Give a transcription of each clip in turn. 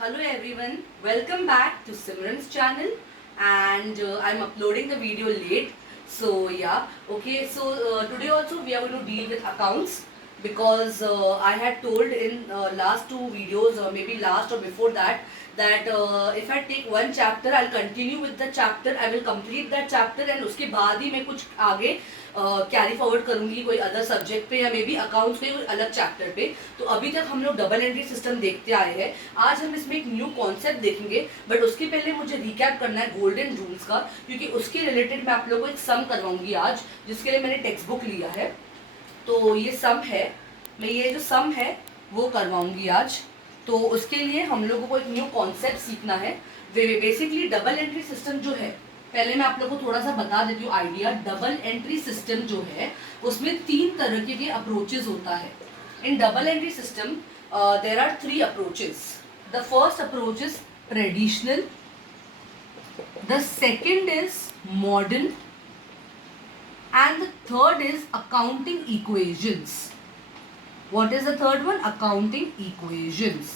Hello everyone, welcome back to Simran's channel and I'm uploading the video late. So yeah, okay, so today also we are going to deal with accounts because I had told in last two videos or maybe last or before that if I take one chapter I'll continue with the chapter, I will complete that chapter and उसके बाद ही मैं कुछ आगे carry forward करूंगी कोई other subject पे या may be accounts पे कोई अलग चैप्टर पे। तो अभी तक हम लोग डबल एंट्री सिस्टम देखते आए हैं। आज हम इसमें एक न्यू कॉन्सेप्ट देखेंगे, बट उसके पहले मुझे रिकैप करना है गोल्डन रूल्स का, क्योंकि उसके रिलेटेड मैं आप लोगों को एक सम करवाऊंगी आज, जिसके लिए मैंने टेक्स्ट बुक लिया है। तो ये सम है, मैं ये जो सम है वो करवाऊंगी आज। तो उसके लिए हम लोगों को एक न्यू कॉन्सेप्ट सीखना है। बेसिकली डबल एंट्री सिस्टम जो है, पहले मैं आप लोगों को थोड़ा सा बता देती हूँ आइडिया। डबल एंट्री सिस्टम जो है उसमें तीन तरह के अप्रोचेस होता है। In double entry system there are three approaches. The first approach is traditional, the second is modern and the third is accounting equations. What is the third one? Accounting equations.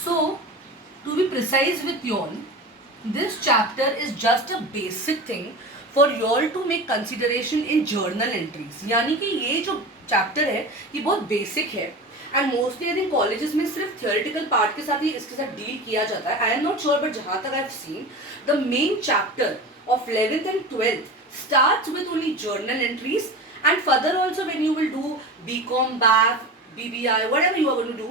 So, to be precise with y'all, this chapter is just a basic thing for y'all to make consideration in journal entries. यानी कि ये जो chapter है ये बहुत basic है and mostly I think colleges में सिर्फ theoretical part के साथ ही इसके साथ deal किया जाता है। I am not sure, but जहाँ तक I've seen, the main chapter of 11th and 12th starts with only journal entries. And further also when you will do BCom, BAF, BBI, whatever you are going to do,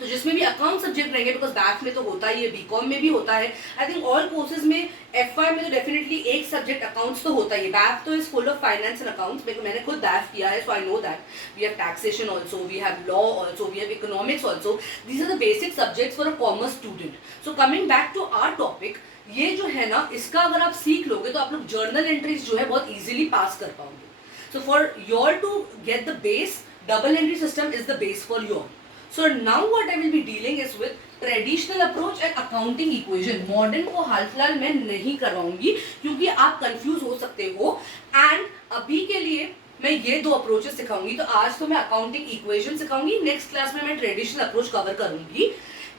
तो जिसमें भी account subject रहेंगे, because BAIF में तो होता ही है, BCom में भी होता है, आई थिंक ऑल कोर्सेज में, एफवाई में तो डेफिनेटली एक सब्जेक्ट अकाउंट्स तो होता ही है। बैफ तो is full of finance and accounts, मैंने खुद बैफ किया है, so I know that we have taxation also, we have law also, we have economics also. These are the basic subjects for a commerce student. So coming back to our topic, ये जो है ना, इसका अगर आप सीख लोगे तो आप लोग जर्नल एंट्रीज जो है बहुत ईजिली पास कर पाओगे। So for you all to get the base, double entry system is the base for you all. So now what I will be dealing is with traditional approach and accounting equation. Modern को हाल फिलहाल मैं नहीं करवाऊंगी क्योंकि आप confuse हो सकते हो, and अभी के लिए मैं ये दो अप्रोचेस सिखाऊंगी। तो आज तो मैं अकाउंटिंग इक्वेशन सिखाऊंगी, नेक्स्ट क्लास में मैं ट्रेडिशनल अप्रोच कवर करूंगी।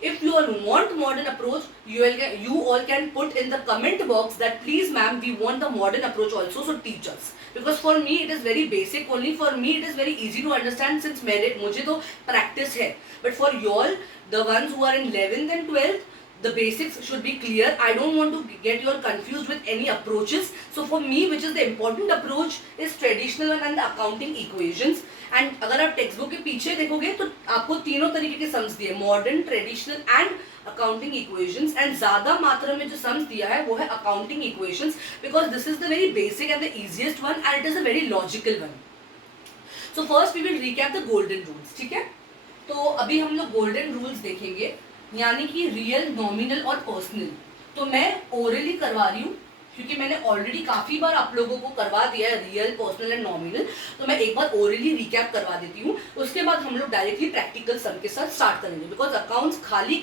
If you all want modern approach, you all can put in the comment box that please ma'am we want the modern approach also, so teach us. Because for me it is very basic only, for me it is very easy to understand since मुझे तो practice है, but for you all, the ones who are in 11th and 12th, the basics should be clear. I don't want to get you all confused with any approaches. So for me, which is the important approach, is traditional one and the accounting equations. And अगर आप text book के पीछे देखोगे तो आपको तीनों तरीके के सम्स दिए, modern, traditional and accounting equations. And ज्यादा मात्रा में जो सम्स दिया है वो है accounting equations, because this is the very basic and the easiest one and it is a very logical one. So first we will recap the golden rules, ठीक है। तो अभी हम लोग गोल्डन रूल्स देखेंगे, यानी कि रियल, नॉमिनल और पर्सनल। तो मैं ओरली करवा रही हूँ क्योंकि मैंने ऑलरेडी काफी बार आप लोगों को करवा दिया है रियल, पर्सनल एंड नॉमिनल, तो मैं एक बार ओरली रिकैप करवा देती हूँ। उसके बाद हम लोग डायरेक्टली प्रैक्टिकल सम के साथ स्टार्ट करेंगे, बिकॉज अकाउंट्स खाली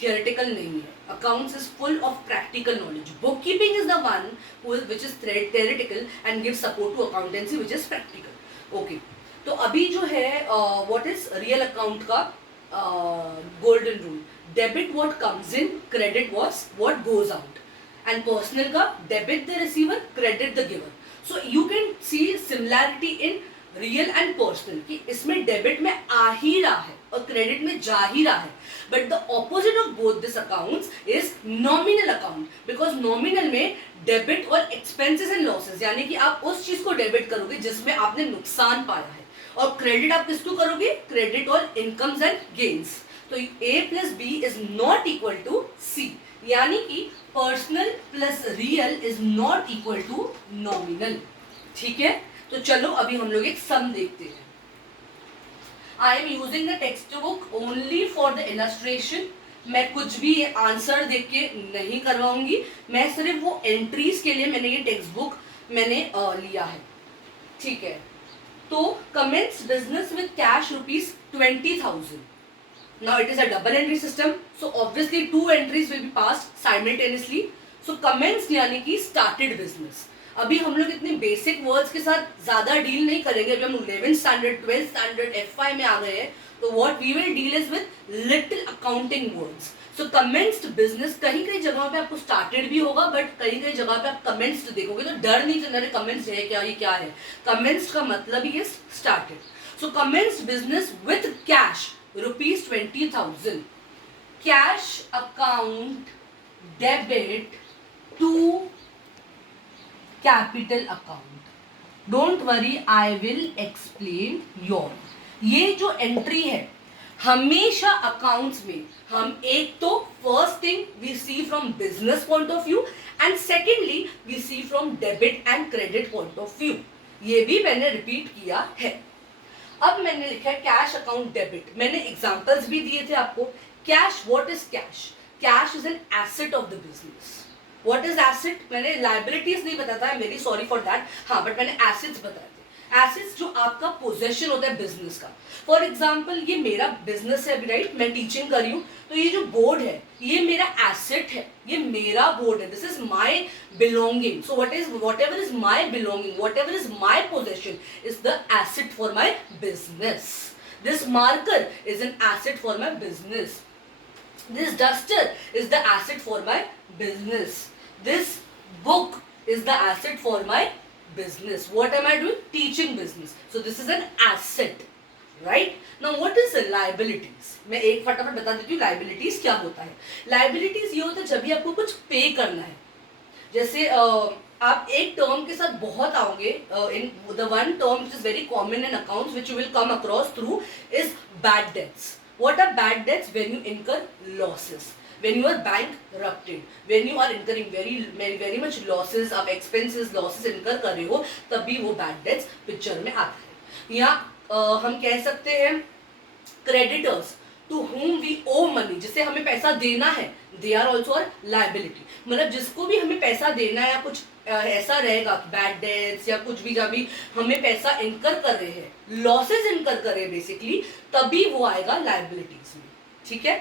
थियोरेटिकल नहीं है, accounts is full of practical knowledge. Book keeping is the one which is theoretical and give support to accountancy which is practical. Okay, तो अभी जो है व्हाट इज रियल अकाउंट का golden rule, debit what comes in, credit what goes out. And personal का debit the receiver, credit the giver. So you can see similarity in real and personal कि इसमें debit में आ ही रहा है और credit में जा ही रहा है, but the opposite of both this accounts is nominal account, because nominal में डेबिट और एक्सपेंसेस एंड लॉसेस, यानी कि आप उस चीज को डेबिट करोगे जिसमें आपने नुकसान पाया है, और क्रेडिट आप किसको करोगे, क्रेडिट और इनकम्स एंड गेन्स। तो A plus B is not equal to C, यानी कि personal plus real is not equal to nominal, ठीक है। तो चलो अभी हम लोग एक सम देखते हैं। I am using the text book only for the illustration. मैं कुछ भी आंसर देख के नहीं करवाऊंगी, मैं सिर्फ वो एंट्रीज के लिए मैंने ये टेक्स्ट बुक मैंने लिया है, ठीक है। तो commence business with cash ₹20,000. Now it is a double entry system, so obviously two entries will be passed simultaneously. So commenced यानी कि started business. अभी हम लोग इतने बेसिक वर्ड्स के साथ ज्यादा डील नहीं करेंगे, अभी हम 11th standard, 12th standard, F5 में आ गए हैं, तो what we will deal is with little accounting words. So commenced business, कहीं कहीं जगहों पे आपको स्टार्टेड भी होगा, बट कहीं कहीं जगह पे आप कमेंस्ड देखोगे तो डर नहीं चलना कमेंस्ड है क्या, ये क्या है. कमेंस्ड का मतलब ही है started. So commenced business with cash ₹20,000. Cash account debit to capital account. Don't worry, I will explain your. ये जो एंट्री है हमेशा अकाउंट्स में हम एक तो first thing we see from business point of view and secondly we see from debit and credit point of view. ये भी मैंने रिपीट किया है. अब मैंने लिखा है कैश अकाउंट डेबिट. मैंने एग्जांपल्स भी दिए थे आपको. Cash, what is cash? Cash is an asset of the business. What is asset? मैंने लाइबिलिटीज नहीं बताया था, I am very sorry for that. हाँ, बट मैंने एसेट्स बताए थे. एसेट्स जो आपका पोजेशन होता है बिजनेस का. फॉर एग्जाम्पल ये मेरा बिजनेस है अभी, राइट, मैं टीचिंग कर रही हूँ, तो ये जो बोर्ड है ये मेरा एसेट है, ये मेरा बोर्ड है. This is my belonging. So what ever is my belonging, what ever is my possession is the asset for my business. This marker is an asset for my business. This duster is the asset for my business. This book is the asset for my business. What am I doing? Teaching business. So this is an asset, right? Now what is the liabilities? मैं एक फटाफट बता देती हूँ liabilities क्या होता है. Liabilities ये होता है जब भी आपको कुछ पे करना है. जैसे आप एक टर्म के साथ बहुत आओगे. In the one term which is very common in accounts which you will come across through is bad debts. What are bad debts? When you incur losses, when you are bankrupted, when you are incurring very much losses, आप expenses losses incur कर रहे हो, तभी वो bad debts picture में आता है. या हम कह सकते हैं creditors to whom we owe money, जिसे हमें पैसा देना है, they are also our liability. मतलब जिसको भी हमें पैसा देना है या कुछ ऐसा रहेगा बैड डेट्स या कुछ भी, जब भी हमें पैसा इनकर कर रहे हैं, लॉसेस इनकर कर रहे हैं बेसिकली, तभी वो आएगा लायबिलिटीज में. ठीक है.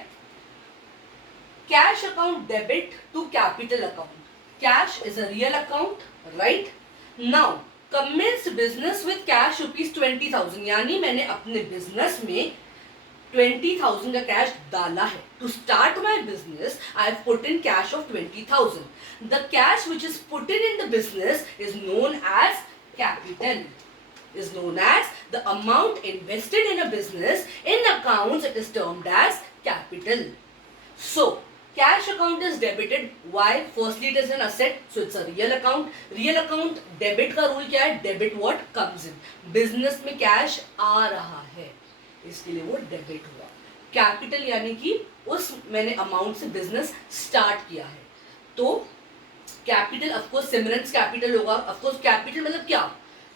Cash account debit to capital account. Cash is a real account, right. Now commenced business with cash ₹20,000, यानी मैंने अपने बिजनेस में 20,000 का कैश डाला है. To start my business I have put in cash of 20,000. The cash which is put in the business is known as capital. Is known as the amount invested in a business. In accounts it is termed as capital. So cash account is debited. Why? Firstly it is an asset, so it's a real account. Real account debit का rule क्या है? Debit what comes in. Business में cash आ रहा है, इसके लिए वो debit हुआ. कैपिटल यानी कि उस मैंने अमाउंट से बिजनेस स्टार्ट किया है, तो कैपिटल ऑफकोर्स सिमरन्स कैपिटल होगा. ऑफकोर्स कैपिटल मतलब क्या,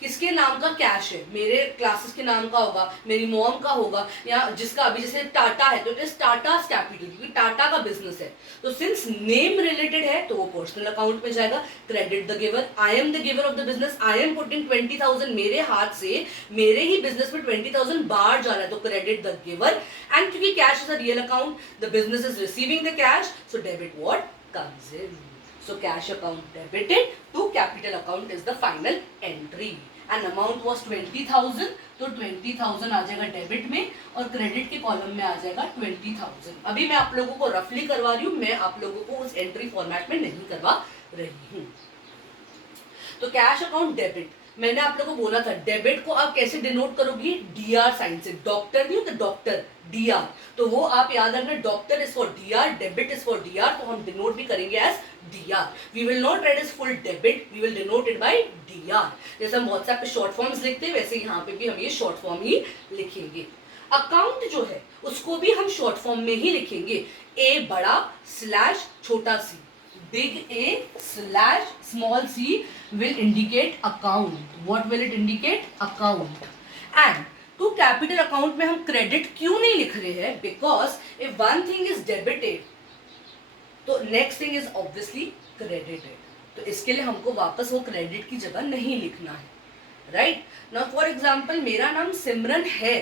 किसके नाम का कैश है? मेरे क्लासेस के नाम का होगा, मेरी मॉम का होगा, या जिसका अभी जैसे टाटा है तो इट इज टाटास कैपिटल, क्योंकि टाटा का बिजनेस है. तो सिंस नेम रिलेटेड है तो वो पर्सनल अकाउंट में जाएगा. Credit the giver, I am the giver of the business, I am putting 20,000, मेरे हाथ से मेरे ही बिजनेस में 20,000 बाहर जा रहा है, तो क्रेडिट द गिवर. एंड क्योंकि cash is a real account, the business is receiving the cash, so debit what comes in. So cash account debited to capital account is the final entry. And amount was 20,000, तो 20,000 आ जाएगा debit में और credit के column में आ जाएगा 20,000. अभी मैं आप लोगों को रफली करवा रही हूँ, मैं आप लोगों को उस एंट्री फॉर्मेट में नहीं करवा रही हूँ. तो कैश अकाउंट डेबिट, मैंने आप लोगों को बोला था डेबिट को आप कैसे डिनोट करोगी? डीआर साइन से. डॉक्टर नहीं होता डॉक्टर, डीआर, तो वो आप याद रखना. Doctor is for DR, debit is for DR, तो हम डिनोट भी करेंगे as DR. We will not write as full debit, we will denote it by DR. जैसे हम व्हाट्सएप पे शॉर्ट फॉर्म्स लिखते हैं वैसे यहाँ पे भी हम ये शॉर्ट फॉर्म ही लिखेंगे. अकाउंट जो है उसको भी हम शॉर्ट फॉर्म में ही लिखेंगे. ए बड़ा स्लैश छोटा सी, big A slash small c will indicate account. What will it indicate? Account. And to capital account में हम credit क्यों नहीं लिख रहे हैं? Because if one thing is debited, तो next thing is obviously credited. तो इसके लिए हमको वापस वो credit की जगह नहीं लिखना है, right? Now for example मेरा नाम सिमरन है,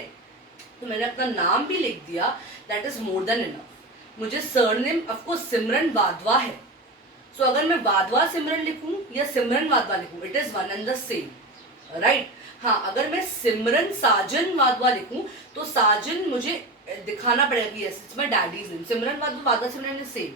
तो मैंने अपना नाम भी लिख दिया, that is more than enough. मुझे surname of course सिमरन वाधवा है, सो अगर मैं वाधवा सिमरन लिखूं या सिमरन वाधवा लिखूं, it is one and the same, right. हाँ, अगर मैं सिमरन साजन वाधवा लिखूं तो साजन मुझे दिखाना पड़ेगा कि yes it's my daddy's name. Simran Wadhwa Simran is same.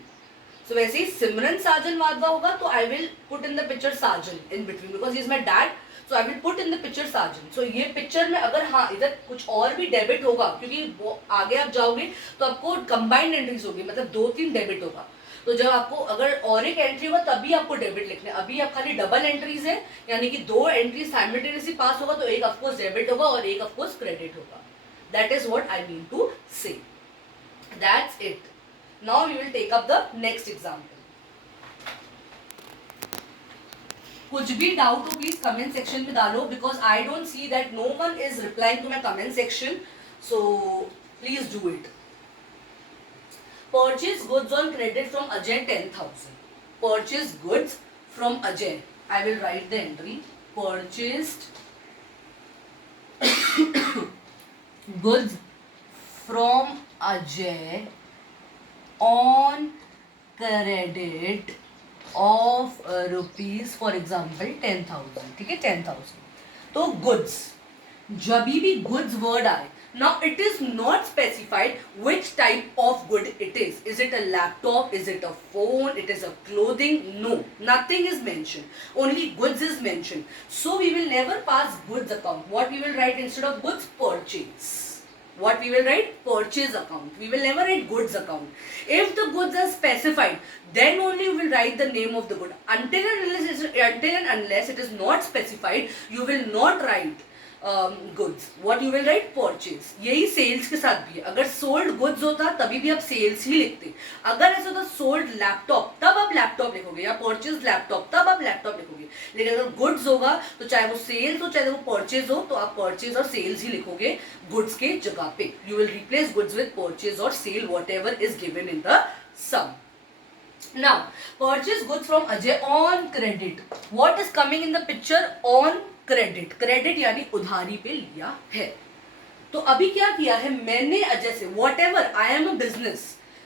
So वैसे ही सिमरन साजन वाधवा होगा तो I will put in the picture Sajan in between because he is my dad. So I will put in the picture Sajan. सो ये पिक्चर में अगर हाँ इधर कुछ और भी डेबिट होगा, क्योंकि आगे आप जाओगे तो आपको कंबाइंड एंट्रीज होगी, मतलब 2-3 डेबिट होगा. तो जब आपको अगर और एक एंट्री होगा तभी आपको डेबिट लिखना है. अभी आप खाली डबल एंट्रीज है, यानी कि 2 एंट्रीज साइमल्टेनियसली पास होगा तो एक ऑफकोर्स डेबिट होगा और एक ऑफकोर्स क्रेडिट होगा. That is what I mean to say. That's it. Now we will take up the next example. कुछ भी डाउट हो प्लीज कमेंट सेक्शन में डालो because I don't see that no one is replying to my comment section. So please do it. Purchase goods on credit from Ajay 10,000. Purchase goods from Ajay. I will write the entry. Purchased goods from Ajay on credit of rupees for example 10,000. ठीक है 10,000. तो goods, जब भी goods word आए, now it is not specified which type of good it is. Is it a laptop? Is it a phone? It is a clothing? No, nothing is mentioned. Only goods is mentioned. So we will never pass goods account. What we will write instead of goods? Purchase. What we will write? Purchase account. We will never write goods account. If the goods are specified, then only we will write the name of the good. Until and unless it is not specified, you will not write goods. What you will write? Purchase. यही sales के साथ भी है. अगर sold goods होता तभी भी आप sales ही लिखते. अगर ऐसा होता sold laptop तब आप laptop लिखोगे, या purchase laptop तब आप laptop लिखोगे. लेकिन अगर goods होगा तो चाहे वो sales हो चाहे वो purchase हो तो आप purchase और sales ही लिखोगे goods के जगह पे. You will replace goods with purchase or sale whatever is given in the sum. Now purchase goods from Ajay on credit. What is coming in the picture? On credit. Credit यानी उधारी पे लिया है. तो अभी क्या किया है मैंने अजय से, what ever I am a business,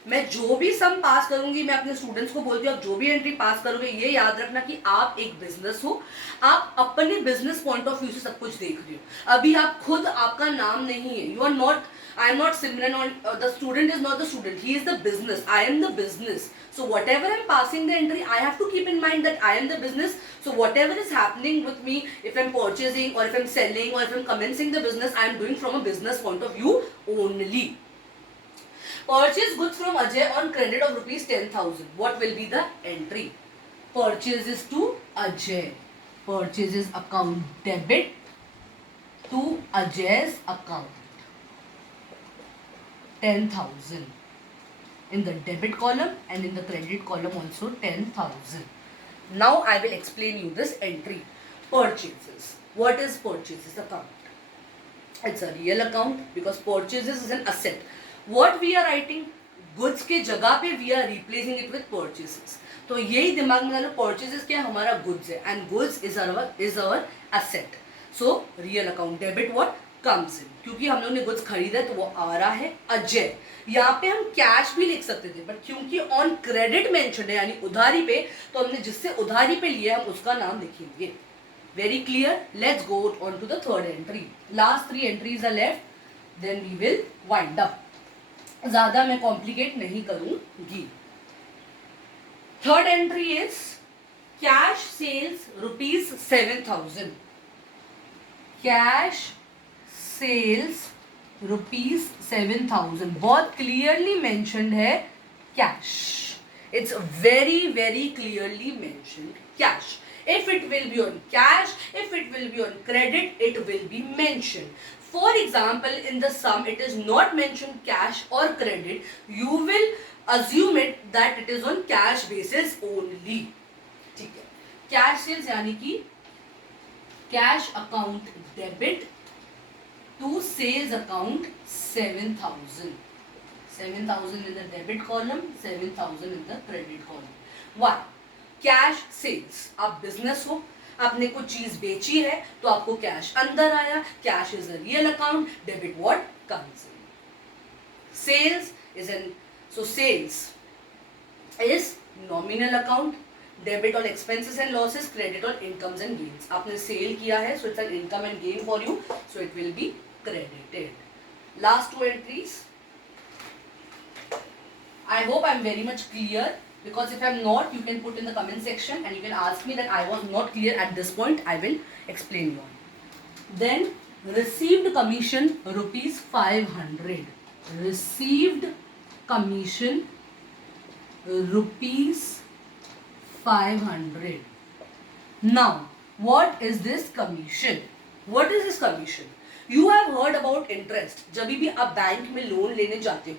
मैं जो भी सम पास करूंगी, मैं अपने स्टूडेंट्स को बोलती हूँ आप जो भी एंट्री पास करोगे ये याद रखना कि आप एक बिजनेस हो, आप अपने बिजनेस पॉइंट ऑफ व्यू से सब कुछ देख रहे हो. अभी आप खुद, आपका नाम नहीं है, you are not, I am not Simran or the student is not the student, he is the business, I am the business. So whatever I am passing the entry, I have to keep in mind that I am the business. So whatever is happening with me, if I am purchasing or if I am selling or if I am commencing the business, I am doing from a business point of view only. Purchase goods from Ajay on credit of rupees 10,000. What will be the entry? Purchases to Ajay. Purchases account debit to Ajay's account. 10,000 in the debit column and in the credit column also 10,000. Now I will explain you this entry. Purchases. What is purchases account? It's a real account because purchases is an asset. What we are writing? Goods के जगह पे we are replacing it with purchases. तो यही दिमाग में डालो, purchases क्या हमारा goods है and goods is our asset. So real account debit what comes in. क्योंकि हम लोग ने गुड्स खरीदा तो वो आ रहा है अजय. यहाँ पे हम कैश भी लिख सकते थे बट क्योंकि ऑन क्रेडिट मेंशन है यानी उधारी पे, तो हमने जिससे उधारी पे लिया हम उसका नाम लिखेंगे. Very clear. Let's go on to the third entry. Last 3 entries are left, then we will wind up. ज्यादा मैं कॉम्प्लिकेट नहीं करूंगी. Third entry is cash sales rupees 7,000. Cash sales rupees 7,000. बहुत क्लियरली मेंशनड है cash. It's very very clearly mentioned cash. If it will be on cash, if it will be on credit, it will be mentioned. For example, in the sum, it is not mentioned cash or credit. You will assume it that it is on cash basis only. ठीक है. Cash sales यानी कि cash account debit to sales account 7,000. 7,000 in the debit column, 7,000 in the credit column. Why? Cash sales. आप business हो, आपने कुछ चीज बेची है तो आपको कैश अंदर आया. Cash is a real account. Debit what comes in. Sales is an, so sales is nominal account. Debit on expenses and losses, credit on incomes and gains. आपने सेल किया है so it's an income and gain for you, so it will be credited. Last 2 entries. I hope I'm very much clear, because if I'm not, you can put in the comment section and you can ask me that I was not clear at this point. I will explain you. Then received commission rupees 500. Received commission rupees 500. Now, what is this commission? What is this commission? You have heard about interest. जब भी आप bank में loan लेने जाते हो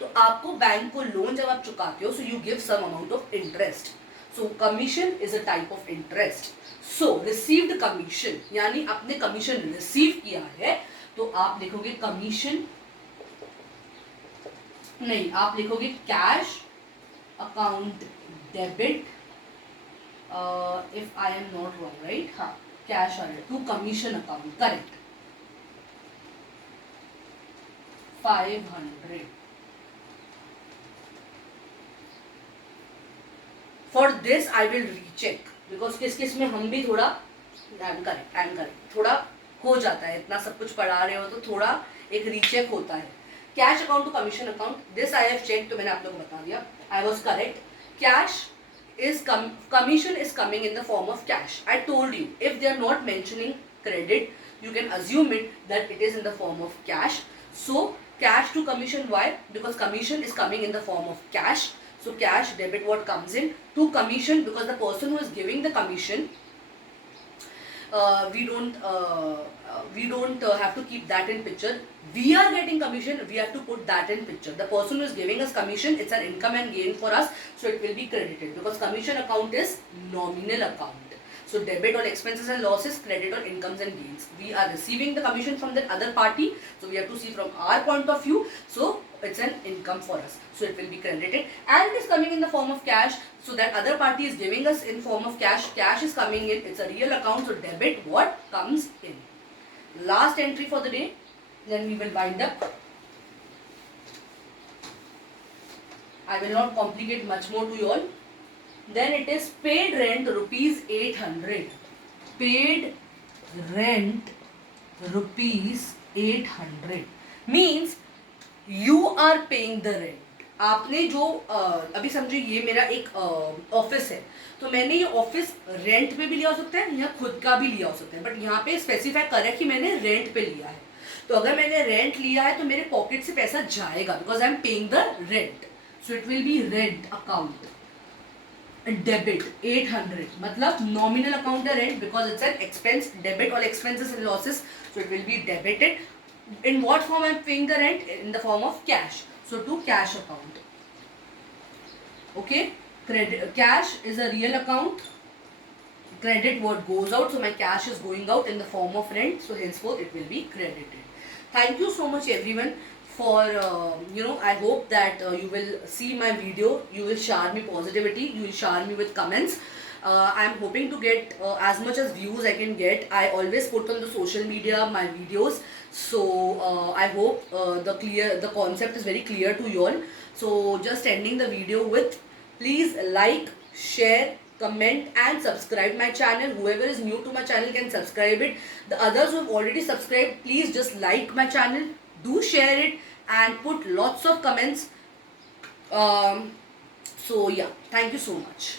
तो आपको bank को लोन जब आप चुकाते हो, so you give some amount of interest. So commission is a type of interest. So received commission यानी आपने commission receive किया है, तो आप लिखोगे commission, नहीं, आप लिखोगे cash account debit. If I am not wrong, right? हाँ, cash आ रहा है, to commission account, correct. 500. For this I will recheck, because किस में हम भी थोड़ा I am correct थोड़ा हो जाता है, इतना सब कुछ पढ़ा रहे हो तो थोड़ा एक रीचेक होता है. Cash account to commission account, this I have check, तो मैंने आप लोगों को बता दिया, I was correct. Cash is commission is coming in the form of cash. I told you, if they are not mentioning credit, you can assume it that it is in the form of cash. So cash to commission, why? Because commission is coming in the form of cash. So cash debit what comes in to commission, because the person who is giving the commission, we don't have to keep that in picture. We are getting commission, we have to put that in picture. The person who is giving us commission, it's an income and gain for us, so it will be credited, because commission account is nominal account. So debit all expenses and losses, credit all incomes and gains. We are receiving the commission from that other party, so we have to see from our point of view. So it's an income for us, so it will be credited, and it is coming in the form of cash. So that other party is giving us in form of cash. Cash is coming in. It's a real account. So debit what comes in. Last entry for the day. Then we will wind up. I will not complicate much more to you all. Then it is paid rent rupees 800. Paid rent rupees 800 means you are paying the rent. आपने जो अभी समझिए ये मेरा एक office है, तो मैंने ये ऑफिस रेंट पे भी लिया हो सकता है या खुद का भी लिया हो सकता है, बट यहाँ पे स्पेसिफाई कर है कि मैंने रेंट पे लिया है. तो अगर मैंने रेंट लिया है तो मेरे पॉकेट से पैसा जाएगा, because I am paying the rent. So it will B rent account. Debit 800 मतलब नॉमिनल अकाउंट है rent, because it's an expense. Debit all expenses and losses, so it will be debited. In what form I am paying the rent? In the form of cash. So to cash account. Okay. Credit, cash is a real account. Credit what goes out. So my cash is going out in the form of rent. So henceforth it will be credited. Thank you so much everyone for I hope that you will see my video. You will shower me positivity. You will shower me with comments. I'm hoping to get as much as views I can get. I always put on the social media my videos, so I hope the concept is very clear to you all. So just ending the video with, please like, share, comment and subscribe my channel. Whoever is new to my channel can subscribe it. The others who have already subscribed, please just like my channel, do share it and put lots of comments. So yeah, thank you so much.